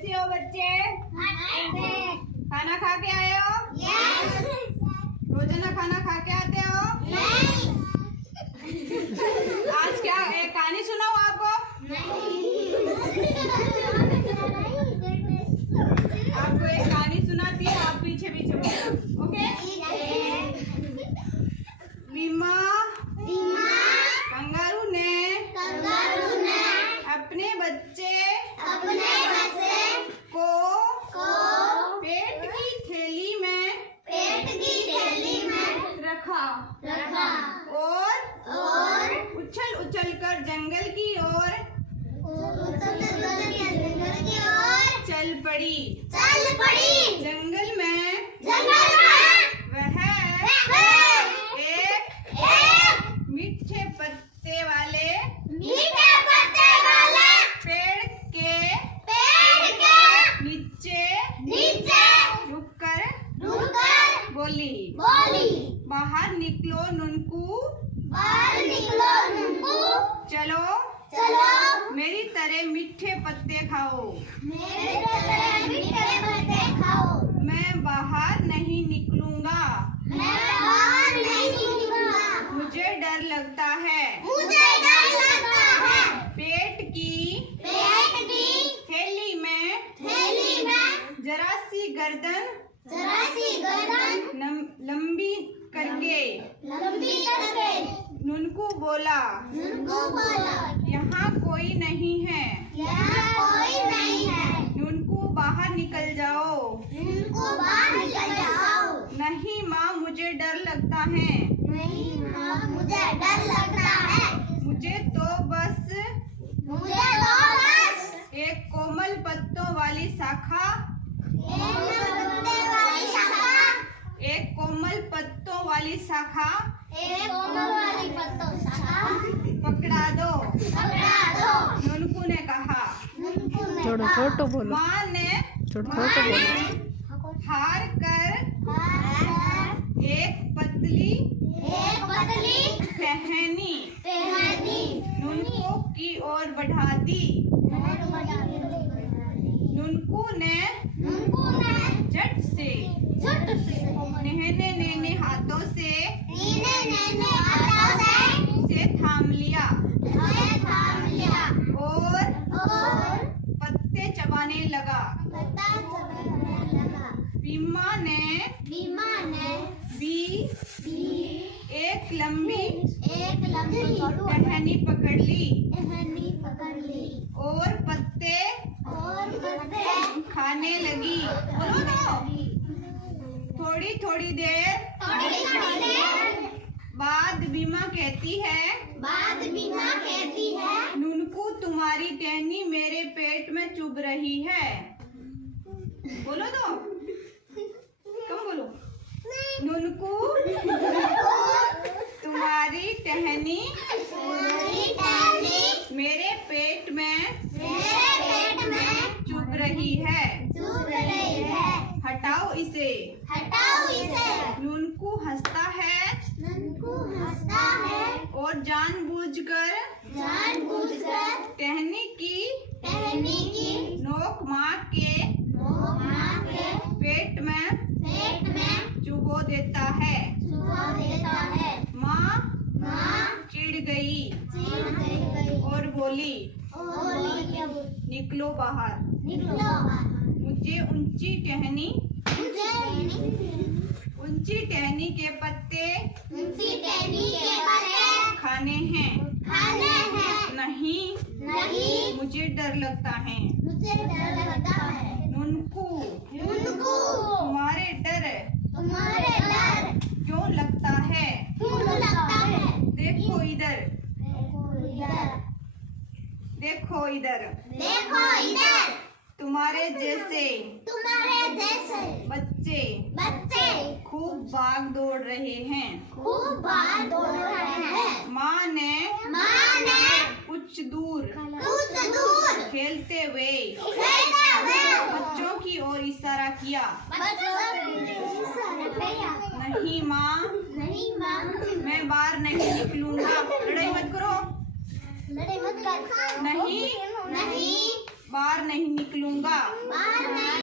कैसे हो बच्चे? खाना खा के आए हो? रोजाना खाना खा के आते हो? आज क्या एक कहानी सुनाओ आपको? आपको एक कहानी सुनाती हूँ, आप पीछे पीछे बोलो, ओके? रीमा कंगारू ने अपने बच्चे को पेट की थैली में रखा और उछल उछल कर जंगल की ओर चल पड़ी। जंगल में वह एक मीठे पत्ते वाले पेड़ के नीचे रुककर बोली, बाहर निकलो नुनकू, चलो मेरी तरह मीठे पत्ते खाओ। मैं बाहर नहीं निकलूंगा, मुझे डर लगता है। पेट की थैली में जरा सी गर्दन लंबी करके नुनकू बोला, यहाँ कोई नहीं है, नुनकू बाहर निकल जाओ। नहीं माँ, मुझे डर लगता है। मुझे तो बस एक कोमल पत्तों वाली शाखा पकड़ा दो, नुनकू ने कहा। छोटो बोलो। माँ ने हार कर एक पतली टहनी नुनकू की ओर बढ़ा दी। नुनकू ने झट से नन्हे हाथों से उसे थाम लिया और पत्ते चबाने लगा। रीमा ने भी एक लंबी टहनी पकड़ ली और पत्ते खाने लगी। बोलो तो। थोड़ी देर बाद बीमा कहती है, नुनकू तुम्हारी टहनी मेरे पेट में चुभ रही है। बोलो तो, कम बोलो। नुनकू तुम्हारी टहनी मेरे पेट में चुभ रही है, हटाओ इसे। नुनकू हंसता है और जानबूझकर टहनी की नोक माँ के पेट में चुभो देता है। माँ चिढ़ गई और बोली, निकलो बाहर, मुझे ऊंची टहनी के पत्ते खाने हैं। नहीं, मुझे डर लगता है। नुनकू तुम्हारे डर क्यों लगता है? देखो इधर, तुम्हारे जैसे बच्चे खूब भाग दौड़ रहे हैं। माँ ने कुछ दूर खेलते हुए बच्चों की ओर इशारा किया। नहीं माँ, मैं बाहर नहीं निकलूंगा। लड़ाई मत करो। नहीं, बाहर नहीं निकलूंगा। बाहर